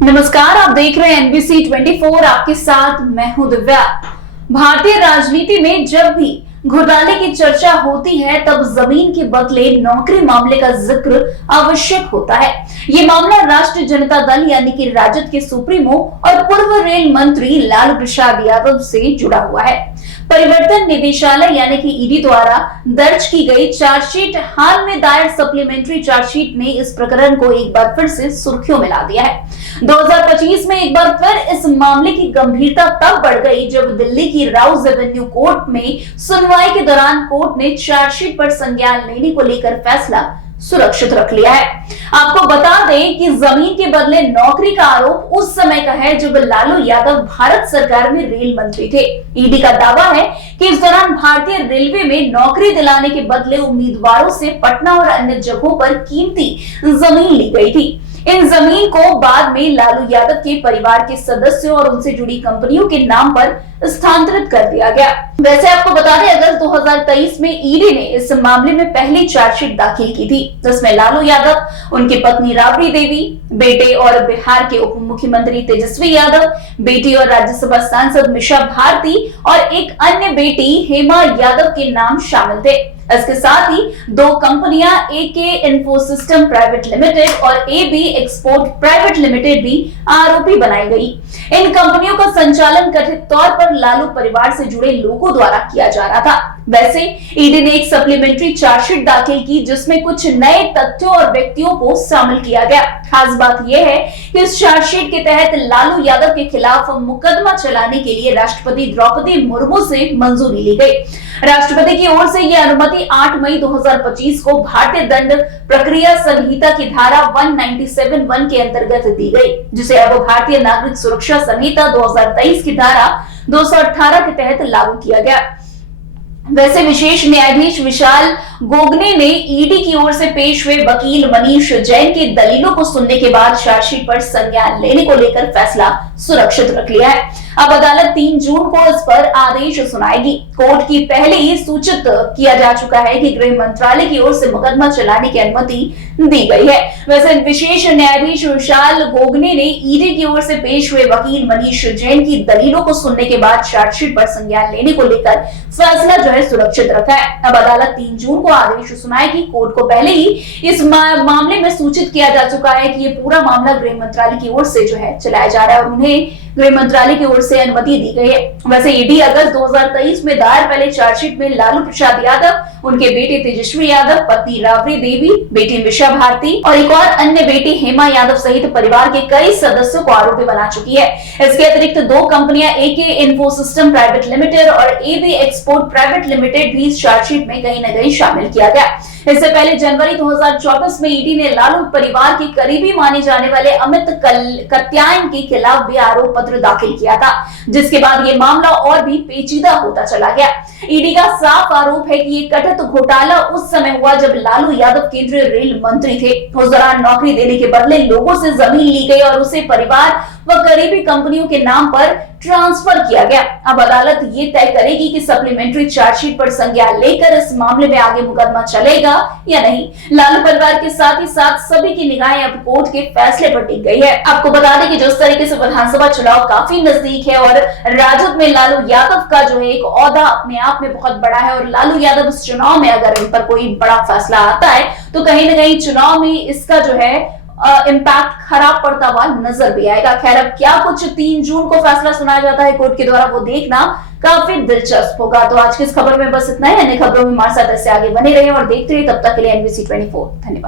नमस्कार, आप देख रहे हैं एनबीसी 24। आपके साथ मैं हूं दिव्या। भारतीय राजनीति में जब भी घोटाले की चर्चा होती है तब जमीन के बदले नौकरी मामले का जिक्र आवश्यक होता है। ये मामला राष्ट्रीय जनता दल यानी कि राजद के सुप्रीमो और पूर्व रेल मंत्री लालू प्रसाद यादव से जुड़ा हुआ है। परिवर्तन निदेशालय यानी कि ईडी द्वारा दर्ज की गई चार्जशीट, हाल में दायर सप्लीमेंट्री चार्जशीट ने इस प्रकरण को एक बार फिर से सुर्खियों में ला दिया है। 2025 में एक बार फिर इस मामले की गंभीरता तब बढ़ गई जब दिल्ली की राउज एवेन्यू कोर्ट में सुनवाई के दौरान कोर्ट ने चार्जशीट पर संज्ञान लेने को लेकर फैसला सुरक्षित रख लिया है। आपको बता दें कि जमीन के बदले नौकरी का आरोप उस समय का है जब लालू यादव भारत सरकार में रेल मंत्री थे। ईडी का दावा है कि इस दौरान भारतीय रेलवे में नौकरी दिलाने के बदले उम्मीदवारों से पटना और अन्य जगहों पर कीमती जमीन ली गई थी। इन जमीन को बाद में लालू यादव के परिवार के सदस्यों और उनसे जुड़ी कंपनियों के नाम पर स्थानांतरित कर दिया गया। वैसे आपको बता दें, अगस्त 2023 में ईडी ने इस मामले में पहली चार्जशीट दाखिल की थी, जिसमें लालू यादव, उनकी पत्नी राबड़ी देवी, बेटे और बिहार के उप मुख्यमंत्री तेजस्वी यादव, बेटी और राज्यसभा सांसद मीसा भारती और एक अन्य बेटी हेमा यादव के नाम शामिल थे। इसके साथ ही दो कंपनियां एके इन्फोसिस्टम प्राइवेट लिमिटेड और एबी एक्सपोर्ट प्राइवेट लिमिटेड भी आरोपी बनाई गई। इन कंपनियों का संचालन कथित तौर पर लालू परिवार से जुड़े लोगों द्वारा किया जा रहा था। वैसे ईडी ने एक सप्लीमेंट्री चार्जशीट दाखिल की जिसमें कुछ नए तथ्यों और व्यक्तियों को शामिल किया गया। खास बात यह है कि इस चार्जशीट के तहत लालू यादव के खिलाफ मुकदमा चलाने के लिए राष्ट्रपति द्रौपदी मुर्मू से मंजूरी ली गई। राष्ट्रपति की ओर से यह अनुमति 8 मई 2025 को भारतीय दंड प्रक्रिया संहिता की धारा 197(1) के अंतर्गत दी गई, जिसे अब भारतीय नागरिक सुरक्षा संहिता 2023 की धारा 218 के तहत लागू किया गया। वैसे विशेष न्यायाधीश विशाल गोगने ने ईडी की ओर से पेश हुए वकील मनीष जैन की दलीलों को सुनने के बाद चार्जशीट पर संज्ञान लेने को लेकर फैसला सुरक्षित रख लिया है। अब अदालत 3 जून को इस पर आदेश सुनाएगी। कोर्ट की पहले ही सूचित किया जा चुका है कि गृह मंत्रालय की ओर से मुकदमा चलाने की अनुमति दी गई है। वैसे विशेष न्यायाधीश विशाल गोगने ने ईडी की ओर से पेश हुए वकील मनीष जैन की दलीलों को सुनने के बाद चार्जशीट पर संज्ञान लेने को लेकर फैसला जो है सुरक्षित रखा है। अब अदालत 3 जून को आदेश सुनाएगी। कोर्ट को पहले ही इस मामले में सूचित किया जा चुका है कि ये पूरा मामला गृह मंत्रालय की ओर से जो है चलाया जा रहा है और उन्हें गृह मंत्रालय की ओर से अनुमति दी गई है। वैसे ईडी अगस्त 2023 में दायर पहले चार्जशीट में लालू प्रसाद यादव, उनके बेटे तेजस्वी यादव, पत्नी राबड़ी देवी, बेटी मीसा भारती और एक और अन्य बेटी हेमा यादव सहित परिवार के कई सदस्यों को आरोपी बना चुकी है। इसके अतिरिक्त 2 कंपनियां एके इन्फोसिस्टम प्राइवेट लिमिटेड और एबी एक्सपोर्ट प्राइवेट लिमिटेड भी इस चार्जशीट में कहीं न कहीं शामिल किया गया। इससे पहले जनवरी 2024 में ईडी ने लालू परिवार के करीबी माने जाने वाले अमित कत्यायन के खिलाफ भी आरोप पत्र दाखिल किया था, जिसके बाद ये मामला और भी पेचीदा होता चला गया। ईडी का साफ आरोप है कि ये कथित घोटाला उस समय हुआ जब लालू यादव केंद्रीय रेल मंत्री थे। उस दौरान नौकरी देने के बदले लोगों से जमीन ली गई और उसे परिवार व करीबी कंपनियों के नाम पर ट्रांसफर किया गया। अब अदालत ये तय करेगी कि सप्लीमेंट्री चार्जशीट पर संज्ञान लेकर इस मामले में आगे मुकदमा चलेगा या नहीं। लालू परिवार के साथ ही साथ सभी की निगाहें अब कोर्ट के फैसले पर टिक गई है। आपको बता दें कि जिस तरीके से विधानसभा चुनाव काफी नजदीक है और राजद में लालू यादव का जो है एक ओहदा अपने आप में बहुत बड़ा है और लालू यादव इस चुनाव में अगर इन पर कोई बड़ा फैसला आता है तो कहीं न कहीं चुनाव में इसका जो है इम्पैक्ट खराब पड़ता हुआ नजर भी आएगा। खैर, अब क्या कुछ 3 जून को फैसला सुनाया जाता है कोर्ट के द्वारा, वो देखना काफी दिलचस्प होगा। तो आज की इस खबर में बस इतना ही। अन्य खबरों में हमारे साथ ऐसे आगे बने रहे और देखते रहिए। तब तक के लिए एनबीसी 24। धन्यवाद।